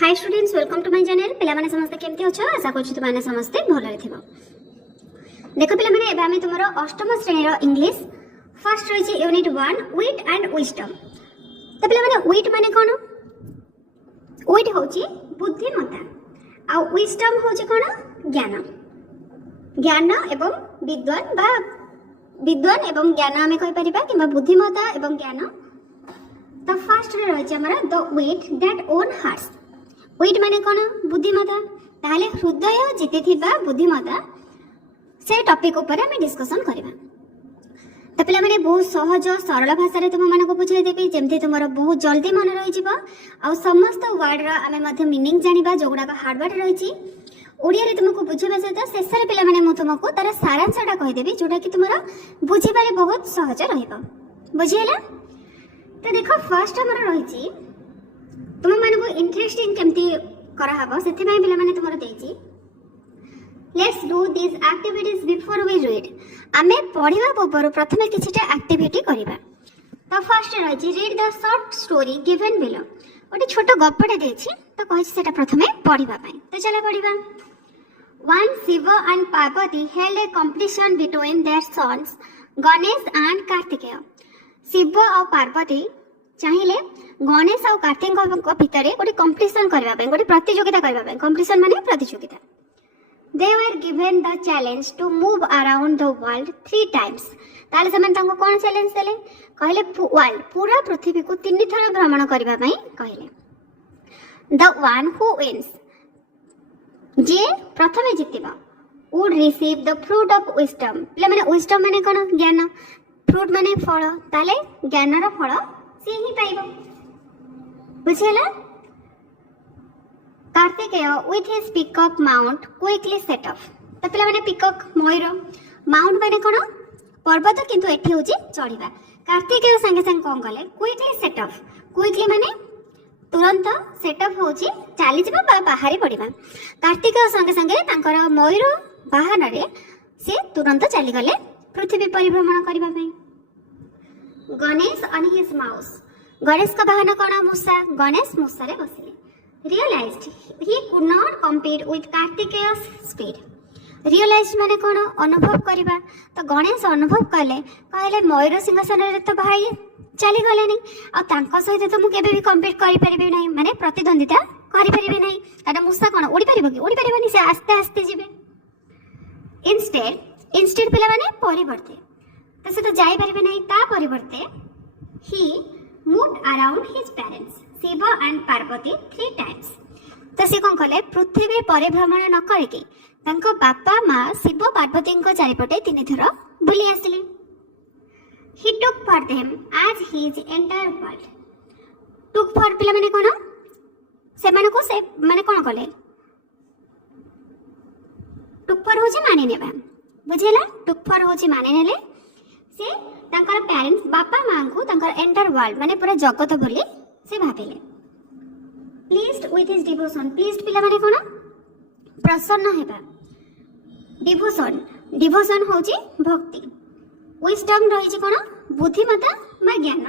Hi students, welcome to my channel. पिला माने समस्त केमती अछ? आशा करछु तुम माने समस्त भलो थिबो। देखो पिला माने एबा हमें तुमरो अष्टम श्रेणी रो इंग्लिश फर्स्ट रही यूनिट 1 विट एंड विजडम। तो पिला माने विट माने कोन? विट होची बुद्धिमत्ता आ विजडम होची कोन? ज्ञान। ज्ञान एवं विद्वान एवं ज्ञान हमें कहि परिबा कि बुद्धिमत्ता एवं ज्ञान। तो फर्स्ट रे रही हमरा the wit that won hearts. Wit माने कोन? बुद्धिमत्ता। ताले हृदय जिते थिबा बुद्धिमत्ता से टॉपिक ऊपर हम डिस्कशन करबा। तो पिला माने बहुत सहज सरल भाषा रे तुम मानको बुझाई देबी जेमथि तुमरो बहुत जल्दी मन रहि जिवो आ समस्त वर्ड रा हमें मध्य मीनिंग जानिबा जोगुडा का हार्ड वर्ड रही छी। ओडिया रे तुमको बुझेबा सहित शेष रे पिला माने मु तुमको तार सारांशटा कहि देबी जोटा कि तुमरो बुझिबारे बहुत सहज रहइबो। बुझियला? तो देखो फर्स्ट हमर रही छी तुम मानको इंटरेस्टिंग केमती करा हबो सेथि पई पिला माने तुमरो देछि। Let's do this activities before we read. आमे पढिबा पूर्व प्रथमे किछटा एक्टिविटी करिबा। तो फर्स्ट रही read the short story given below. ओटे छोटो गप्पटे देछि तो कहि सेटा प्रथमे पढिबा पई। तो चला पढिबा। One Shiva and Parvati held a competition between their sons Ganesh and Kartikeya. Shiv और पार्वती चाहिए गणेश और कार्तिक भितर गोटे कंपटीशन करबा गोटे प्रतियोगिता करबा। कंपटीशन माने प्रतियोगिता। They were given the challenge to move around the world 3 times. ताले समान तांको कोन चैलेंज देले? कहले वर्ल्ड पूरा पृथ्वी को 3 थर भ्रमण करबा पई कहले। The one who wins जे प्रथमे जितिबा would receive the fruit of wisdom. ले माने wisdom माने कोन? ज्ञान। फ्रूट माने फल। ताले ज्ञान रो फल से ही पाइबो। बुझियला? Kartikeya with his peacock mount quickly set off. तो पिला माने पिकॉक मयूर, माउंट माने कोन? पर्वत, किंतु एठी होची चढ़िबा। कार्तिकेय संगे संग कोन गले? Quickly set of. क्विकली माने तुरंत सेट ऑफ होची चाली जिबा बा बाहरी पड़िबा। कार्तिकेय संगे संगे तांकर मयूर वाहन रे से तुरंत चली गले पृथ्वी परिभ्रमण करबा पई। Ganesh on his mouse. Ganesh का वाहन कोन? मूसा। गणेश मूसा रे बसिले। Realized he could not compete with Kartikeya's speed. Realized माने कोन? अनुभव करबा। तो गणेश अनुभव कले कहले मयूर सिंहासन रे तो भाई चली गले नहीं आ तांको सहित तो मु केबे भी कंपीट करि परिबे नहीं, माने प्रतिद्वंदिता करि परिबे नहीं। कारण मूसा कोन उड़ी परिबो कि? उड़ी परिबोनी, से आस्ते आस्ते जिबे। इंस्टेड पिला माने परिवर्ते तो से तो जाई परिबे नहीं। ता परिवर्ते he moved around his parents Shiv and Parvati 3 times. तो से कौन कले? पृथ्वी परिभ्रमण न करके तांको बापा माँ शिव पार्वती को चारिपटे 3 थर बुली आसिले। He took for them as his entire world. took for पिला माने कोन? से माने को से माने कोन कले? took for होची माने नेबा। बुझेला? took for होची माने नेले से तांकर पेरेंट्स बापा माँ को तांकर एंटायर वर्ल्ड माने पूरा जगत बोली से भाबिले। Pleased with his devotion. Pleased पिला माने कोन? प्रसन्न हेबा। डिवोशन होची भक्ति। विजडम रहिछि कोन? बुद्धिमत्ता बा ज्ञान।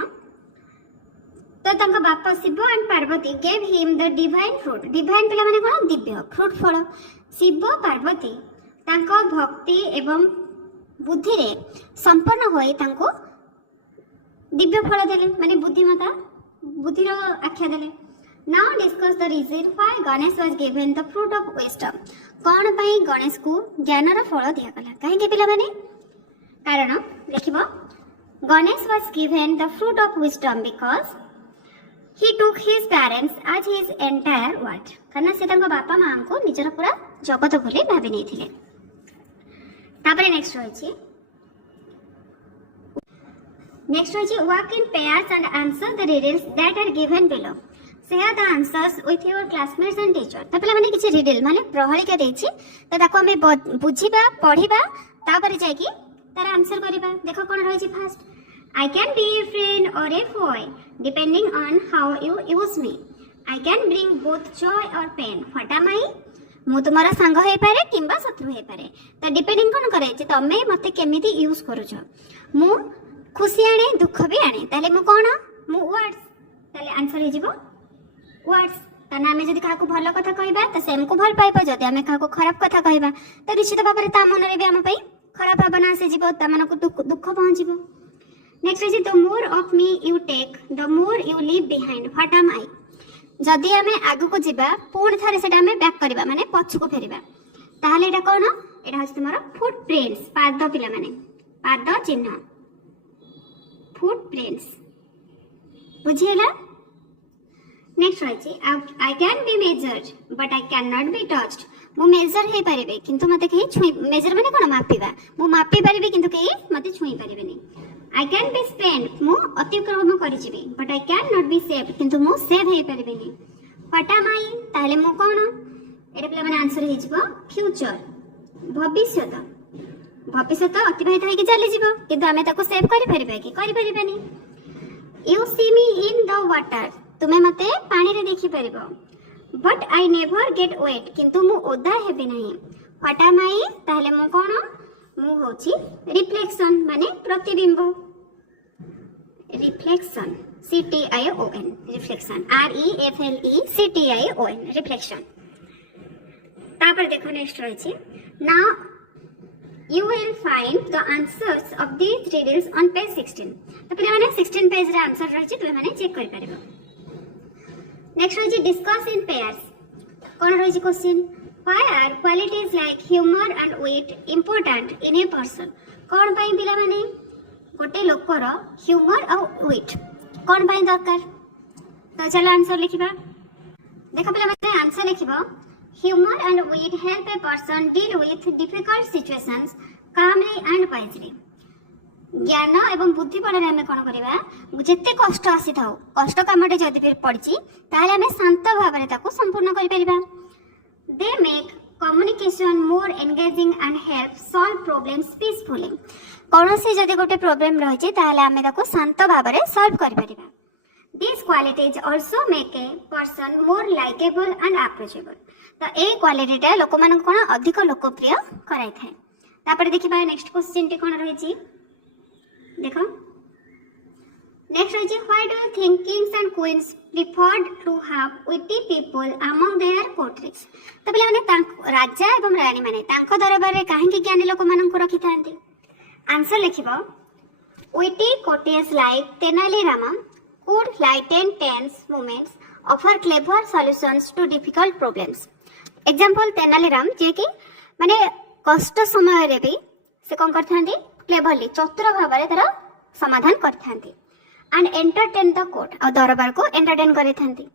तो तांका बापा Shiv and Parvati gave him the divine fruit. Divine पिला माने कोन? दिव्य फ्रूट फल। शिव पार्वती तांका भक्ति एवं बुद्धि रे संपन्न होई तांको दिव्य फल देले, माने बुद्धिमत्ता बुद्धि रो आख्या देले। Now discuss the reason why Ganesh was given the fruit of wisdom. कौन पई गणेश को ज्ञान रो फल दिया गला? काहे के पिला माने? कारण देखिबो Ganesh was given the fruit of wisdom because he took his parents as his entire world. कारण से तांको बापा मां को निजर पूरा जगत बोली भाबी नै थिले। तापरे next होइछि walk in pairs and answer the riddles that are given below. Share the answers with your classmates and teacher. तो पिला माने किछि रिडल माने प्रहलिका देछि तो ताको हमें बुझिबा पढिबा तापर जाय कि तार आंसर करिबा। देखो कोन रहिछि first I can be a friend or a foe depending on how you use me. I can bring both joy or pain. What am I? मु तुम्हारा संग होई पारे किंबा शत्रु होई पारे। तो डिपेंडिंग कोन करे जे तमे मते केमिति यूज करूछ। मु खुशी आने दुख भी आने ताले मु कोन? मु वर्ड्स। ताले आंसर हे जिवो वर्ड्स। ताने आमे जदि काहाको भल कथा कहबा त से हमको भल पाइबा, जदि आमे काहाको खराब कथा कहबा त निश्चित भाबरे ता मनरे भी आम पई खराब भावना आसी जीवो, ता मानको दुख पहुंचीबो। नेक्स्ट अछि the more of me you take the more you leave behind what am I. जदि आमे आगु को जीबा पुणी थारे सेटा आमे बैक करबा माने पछको फेरिबा, ताहले एटा कोन? एटा हस तुमरो फुटप्रिंट्स, पाद पिला माने पाद चिन्ह, फुटप्रिंट्स। बुझियला? नेक्स्ट अछि I can be measured but I can not be touched. मु मेजर हे परिबे किंतु मते कहि छुई, मेजर माने कोन? मापिबा। मु मापि परिबे किंतु कहि मते छुई परिबेनी। आई कैन बी स्पेंड, मु अतिक्रमण करि जिबी, but I can not be save, किंतु मु सेव हे परिबेनी। व्हाट एम आई, ताले मु कोन? एटा पिला माने आंसर हे जिवो फ्यूचर, भविष्यत। भविष्यत अतिबाहित होई के चली जिवो, किंतु आमे ताको सेव करि परिबे कि करि परिबेनी। You see me in the water, तुमे मते पानी रे देखि परिबो, but I never get wet, किंतु मु ओदा हेबी नाही। व्हाट एम आई, ताले मु कोन? मु होची रिफ्लेक्शन माने प्रतिबिंब, reflection CTION, reflection REFLECTION, reflection. तापर देखो नेक्स्ट रहिछि now you will find the answers of these riddles on page 16। तो पिला माने 16 पेज रे आंसर रहिछि, तुमे माने चेक करि परिबो। नेक्स्ट रहिछि डिस्कस इन पेयर्स। कोन रहिछि question? Why are qualities like humor and wit important in a person? कौन पाई पिला माने गोटे लोकर ह्यूमर और विट कौन पाई दरकार? तो चलो आंसर लिखिबा। देखो पिला माने आंसर लिखिबो humour and wit help a person deal with difficult situations calmly and wisely. ज्ञान एवं बुद्धि बଳରେ ଆମେ कोन करिबा, जेते कष्ट आसी थाउ, कष्ट कामटे जदि पड़छि ताले ଆମେ शांत भाबरे ताको संपूर्ण करि परिबा। They make communication more engaging and help solve problems peacefully। कौनसी जदि गोटे प्रॉब्लम रहिछि ताले आमे ताको शांत भाबरे सॉल्व करि परिबा। These qualities also make a person more likable and approachable। तो ए क्वालिटी टा लोक मान कोन अधिक लोकप्रिय कराइ थाए। तापर देखिबा नेक्स्ट क्वेश्चन टी कोन रहिछि, देखो नेक्स्ट रहिछि why do you think kings and queens preferred to have witty people among their courtiers। तो पिला माने राजा एवं रानी माने तांको दरबार रे काहे ज्ञानी लोक मानन को रखि थांती। आंसर लिखिबो witty courtiers like Tenali Rama could lighten tense moments, offer clever solutions to difficult problems। Example Tenali Rama जे कि माने कष्ट समय रे भी से कोन करथांती, क्लेवरली चतुर भाबरे तार समाधान करथांती। and entertain the court, और दरबार को entertain करे थांती।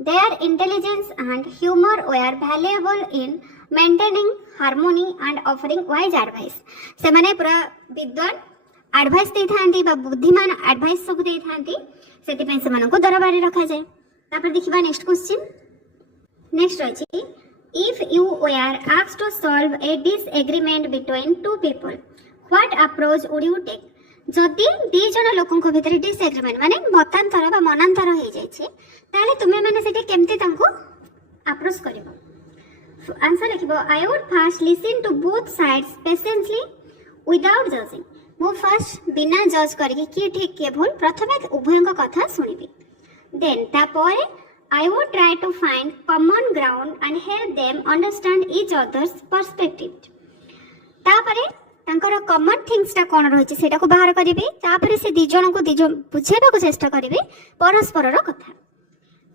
Their intelligence and humor were valuable in maintaining harmony and offering wise advice। से माने पूरा विद्वान एडवाइस दे थांती बा बुद्धिमान एडवाइस सब दे थांती, सेति पे से मानको दरबार रे रखा जाय। तापर देखिबा नेक्स्ट क्वेश्चन। नेक्स्ट अछि if you were asked to solve a disagreement between two people, what approach would you take? जदि दी जण लोकन को भितर डिसएग्रीमेंट माने मतांतर बा मनांतर हो जाय छै, ताले तुमे माने सेठी केमते तांको अप्रोच करिवो। आंसर लिखिबो I would first listen to both sides patiently without judging. मो फर्स्ट बिना जज करके की ठीक के भूल प्रथमे उभयଙ୍କ कथा सुनिबी। देन तापर I would try to find common ground and help them understand each others perspective. तापर तांकर कॉमन थिंग्स ता कोन रहिछि सेटा को बाहर करिवे, तापर से दी जण को बुझेबा को चेष्टा करिवे परस्पर रो कथा।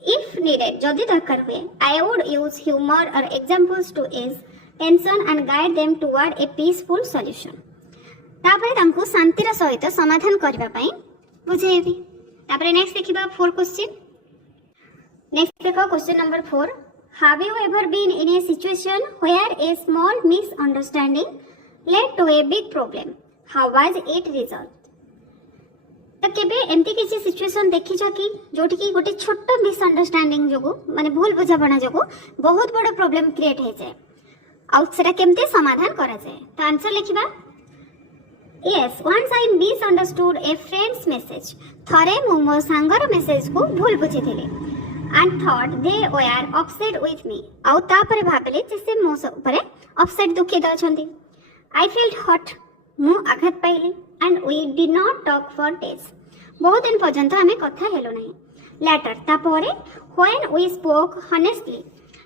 इफ नीडेड जदि दरकार हुए आई वुड यूज ह्यूमर और examples to ease tension and guide them toward a peaceful solution. तापर तांको शांतिर सहित समाधान करबा पई बुझेबी। तापर नेक्स्ट देखिबा 4 क्वेश्चन। नेक्स्ट देखो question number 4। Have you ever been in a situation where a small misunderstanding led to a big problem? How was it resolved? तो केबे एमती किसी सिचुएशन देखि छ कि जोठी कि गोटे छोट मिसअंडरस्टैंडिंग जोगु माने भूल बुझापना जोगु बहुत बड़ प्रॉब्लम क्रिएट हे जाय, आ सेटा केमते समाधान करा जाय। तो आंसर लिखिबा yes once I misunderstood a friend's message. थरे मु मो सांगर मैसेज को भूल बुझिथिले and thought they were upset with me. आ तापर भाबले जे से मो ऊपर अपसेट दुखित अछंती। I felt hot, मु आघात पाइली and we did not talk for days। बहुत दिन पर्यंत हमें कथा हेलो नहीं। later तापरे when we spoke honestly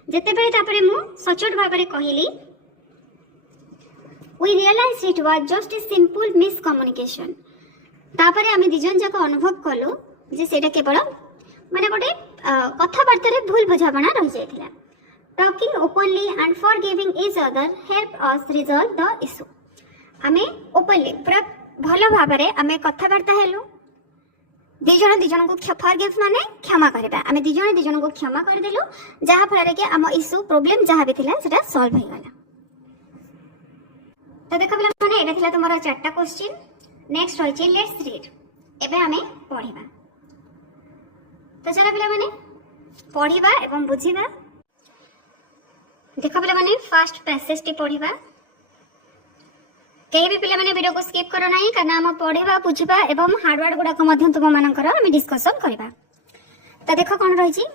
जते बेले तापरे मु सचोट भाबरे कहिली we realized it was just a simple miscommunication तापरे आमे दिजन जाक अनुभव कलु जे सेटा केवल माने गोटे कथाबार्ता रे भूल बुझाबना रहि जायथिला talking openly and forgiving each other help us resolve the issue आमे ओपनली पूरा भलो भाबरे आमे कथाबार्ता हेलु दिजन को फॉरगिव माने क्षमा करबा आमे दिजन को क्षमा कर देलु जहा फल के आम इश्यू प्रॉब्लम जहा भी थिला सेटा सॉल्व हो गला तो देखा पिला माने एटा थिला तुम्हारा चारटा क्वेश्चन नेक्स्ट होय छै लेट्स रीड एबे आमे पढिबा तो चला पिला माने पढिबा एवं बुझिबा देखा पिला माने फर्स्ट पैसेज टी पढिबा कहीं भी पिला माने वीडियो को स्किप करो नहीं कारण हम पढिबा बुझिबा एवं हार्डवर्ड गुडा को मध्यम तुम मानकर हम डिस्कशन करबा तो देखो कोन रही छी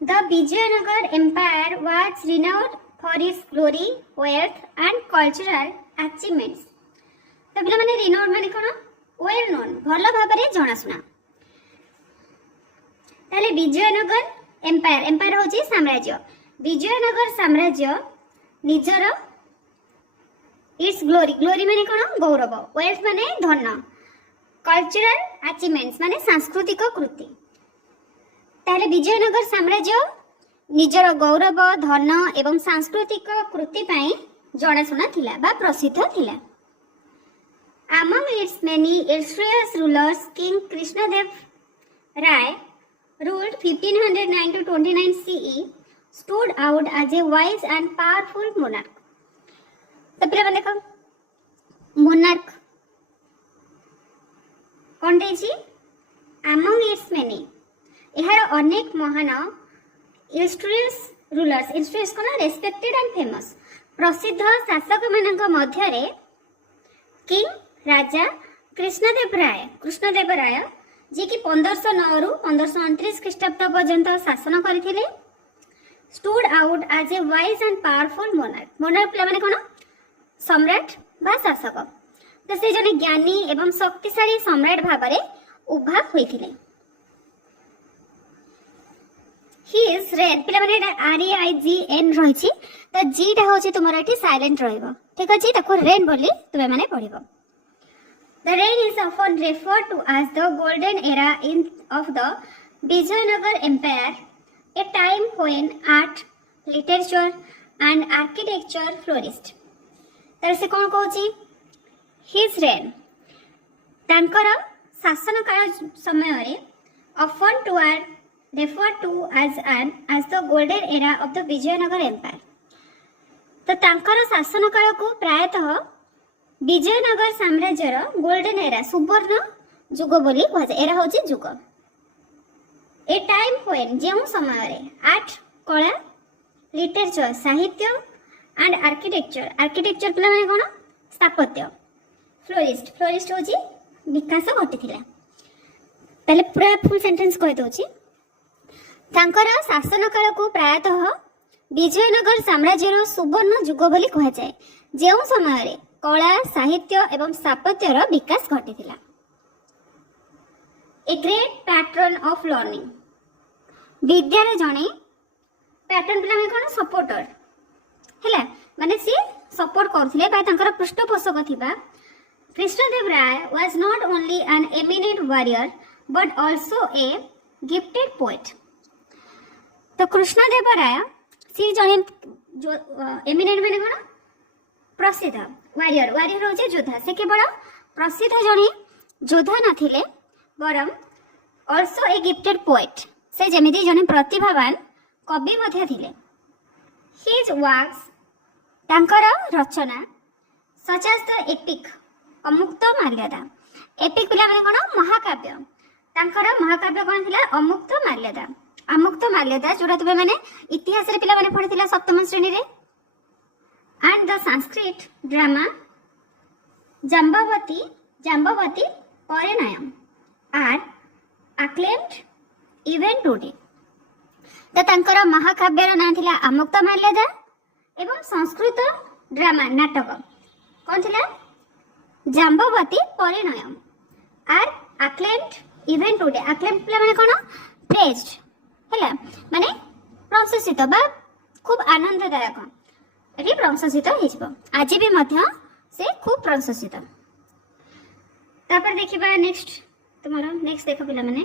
the Vijayanagara empire was renowned for its glory wealth and cultural achievements तो पिला माने रिनाउंड माने कोन वेल नोन भलो भाबरे जणासुना ताले विजयनगर एम्पायर होची साम्राज्य विजयनगर साम्राज्य निजर इट्स ग्लोरी माने कोन गौरव वेल्थ माने धन कल्चरल अचीवमेंट्स माने सांस्कृतिक कृति ताले विजयनगर साम्राज्य निजर गौरव धन एवं सांस्कृतिक कृति पई जणासुना थिला बा प्रसिद्ध थिला among its many illustrious rulers king Krishnadev Rai ruled 1509 to 29 CE stood out as a wise and powerful monarch तो पिला देखो मोनार्क कौन देछि among its many एहार अनेक महान illustrious rulers cone respected and famous प्रसिद्ध शासक मानक मध्य रे किंग राजा कृष्णदेव राय जे कि 1509 रु 1529 ख्रीष्टाब्द पर्यंत शासन करथिले stood out as a wise and powerful monarch पिला माने कोन सम्राट बा शासक तो से जने ज्ञानी एवं शक्तिशाली सम्राट भाबरे उभा होइथिले हिज रेन पिला माने REIGN रहिछि तो जी टा होछि तुमरा एठी साइलेंट रहइबो ठीक अछि ताको रेन बोली तुमे माने पढिबो The reign is often referred to as the golden era of the Vijayanagar Empire, a time when art, literature and architecture flourished. तर से कौन कहूची His reign तांकर शासन काल समय रे often to are referred to as the golden era of the Vijayanagar Empire. तो तांकर शासन काल को प्रायतः विजयनगर साम्राज्यर गोल्डन एरा सुवर्ण जुग बोली कहजे एरा होची जुग ए टाइम व्हेन जेउ समय रे आर्ट कला लिटरेचर साहित्य एंड आर्किटेक्चर पिला माने कोन स्थापत्य फ्लोरिस्ट होची विकास घटिथिला पहले पूरा फुल सेंटेंस कहि दोची तांकर शासन काल को प्रायतः विजयनगर साम्राज्यर सुवर्ण जुग बोली कह जाए जेउ समय रे कला साहित्य एवं स्थापत्यर विकास घटिथिला a great patron of learning विद्यार जणे पैटर्न पिला में कोन सपोर्टर हैला माने सी सपोर्ट करथिले बा तांकर पृष्ठपोषक थिबा Krishnadeva Raya was not only an eminent warrior but also a gifted poet तो कृष्णदेव राय सी जणे जो एमिनेंट माने कोन प्रसिद्ध वारियर होचे योद्धा से केवल प्रसिद्ध जणे योद्धा नथिले बरम आल्सो ए गिफ्टेड पोएट से जेमिति जणे प्रतिभावान कवि मध्ये थिले हिज वर्क्स तांकर रचना such as the epic Amuktamalyada epic पिला माने कोन महाकाव्य तांकर महाकाव्य कोन थिला अमुक्त माल्यदा जोरा तुबे माने इतिहास रे पिला माने पढिथिला सप्तम श्रेणी रे and the Sanskrit drama Jambavati Parinayam are acclaimed even today. तो तांकर महाकाव्यर नाम थिला अमुक्त माल्यदा एवं संस्कृत ड्रामा नाटक कौन थिला Jambavati Parinayam are acclaimed even today acclaimed पिला माने कोन praised हैला माने प्रशंसित बा खूब आनंददायक एठी प्रशंसित हिजबो आज भी मध्य से खूब प्रशंसित तापर देखिबा नेक्स्ट तुम्हारा नेक्स्ट देखो पिला माने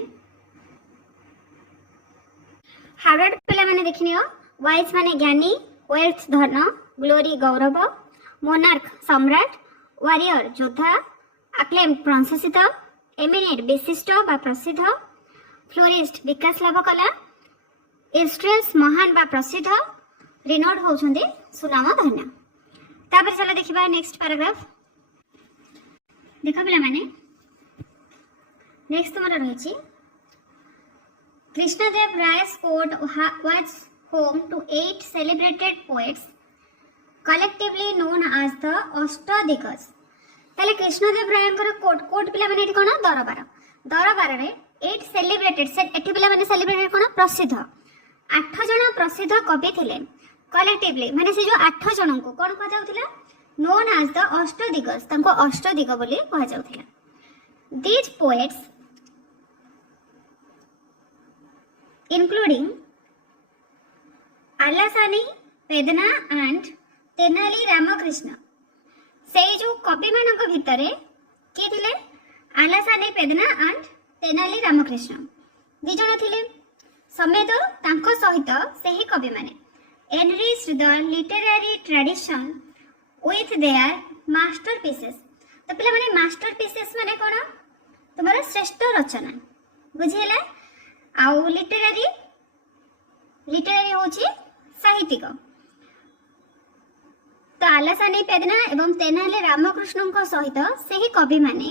हार्वर्ड पिला माने देखिनियो वाइज माने ज्ञानी वेल्थ धन ग्लोरी गौरव मोनार्क सम्राट वारियर योद्धा acclaimed प्रशंसित एमिनेट विशिष्ट बा प्रसिद्ध फ्लोरिस्ट विकास लाभ कला इल्स्ट्रियस महान बा प्रसिद्ध रिनोड होउछंदी सुनाम धन्य तापर चला देखिबा नेक्स्ट पैराग्राफ देखा पिला माने नेक्स्ट तुम्हारा रहिछि Krishnadeva राय's court was home to 8 celebrated poets collectively known as the अष्टदिग्गज ताले कृष्णदेव रायंकर कोर्ट कोर्ट पिला माने एठी कोन दरबार रे 8 सेलिब्रेटेड से एठी पिला माने सेलिब्रेटेड कोन प्रसिद्ध 8 जण प्रसिद्ध कवि थिले कलेक्टिवली माने से जो 8 जण को कोन कहा जाउथिला नोन एज द अष्टदिग्गज तांको अष्टदिग्ग बोली कहा जाउथिला these poets including Allasani Peddana and Tenali Ramakrishna से जो कवि मानक भितरे के थिले आलासानी पेदना एंड तेनाली रामकृष्ण दी जण थिले समेत तांको सहित सेही कवि माने enriched the literary tradition with their masterpieces तो पिला माने मास्टरपीसेस माने कोन तुम्हारा श्रेष्ठ रचना बुझिला आउ लिटरेरी होची साहित्यिक तो आलासानी पेदना एवं तेनाली रामकृष्ण सहित सेही कवि माने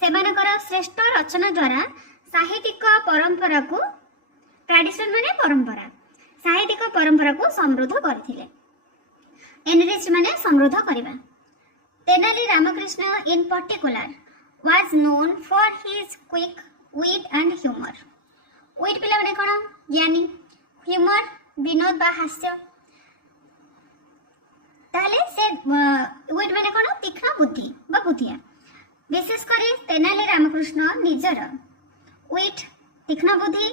सेमानकर श्रेष्ठ रचना द्वारा साहित्यिक परंपरा को ट्रेडिशन माने परंपरा साहित्यिक परंपरा को समृद्ध करथिले एनरिच माने समृद्ध करबा Tenali Ramakrishna in particular was known for his quick wit and humour wit पिला माने कोन ज्ञानी ह्यूमर विनोद बा हास्य ताले से विट माने कोन तीक्ष्ण बुद्धि बा बुद्धिया विशेष करे तेनाली रामकृष्ण निजर विट तीक्ष्ण बुद्धि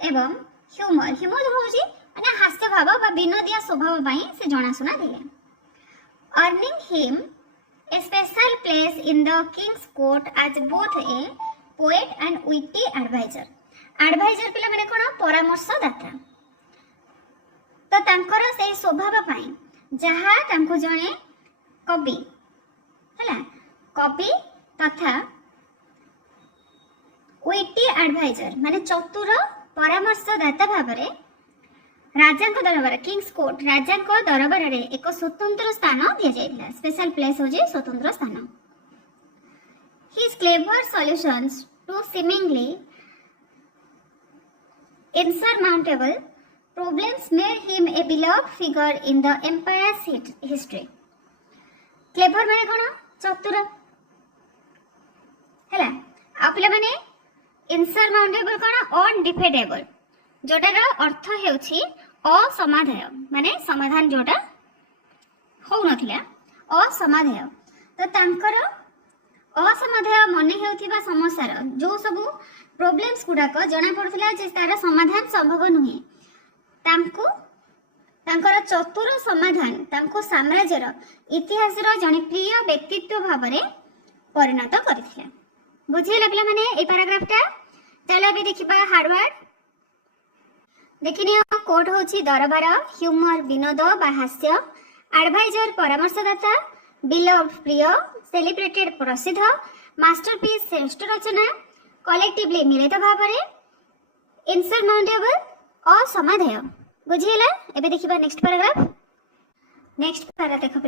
एवं ह्यूमर ह्यूमर होजी माने हास्य भाव बा विनोदिया स्वभाव पई से जणासुना दिले earning him a special place in the king's court as both a poet and witty advisor advisor पिला माने कोन परामर्शदाता तो तांकर से स्वभाव पाई जहा तांको जणे कवि हला कवि तथा विटी एडवाइजर माने चतुर परामर्शदाता भाबरे राजा को दरबार किंग्स कोर्ट राजा को दरबार रे एक स्वतंत्र स्थान दिया जाइला स्पेशल प्लेस हो जे स्वतंत्र स्थान his clever solutions to seemingly insurmountable problems made him a beloved figure in the empire's history. Clever माने कोन चतुर हैला आपिला माने insurmountable कोन undefeatable जोटार अर्थ हेउछि असमाधाय माने समाधान जोटा हो नथिला असमाधाय तो तांकर असमाधाय मने हेउथिबा समस्यार जो सबु प्रॉब्लम्स गुडाक जना पड़थिला जे तार समाधान संभव नुहे तांको तांकर चतुर समाधान तांको साम्राज्यर इतिहासर जने प्रिय व्यक्तित्व भाबरे परिणत करथिला बुझिला पिला माने ए पैराग्राफटा चलो भी देखिबा हार्वर्ड देखिनियो कोड होछि दरबार ह्यूमर विनोद बा हास्य एडवाइजर परामर्शदाता बिलव्ड प्रिय सेलिब्रेटेड प्रसिद्ध मास्टरपीस श्रेष्ठ रचना कलेक्टिवली मिलित भाबरे इनसरमाउंटेबल असमाधाय बुझिला एबे देखिबा नेक्स्ट पैराग्राफ देखो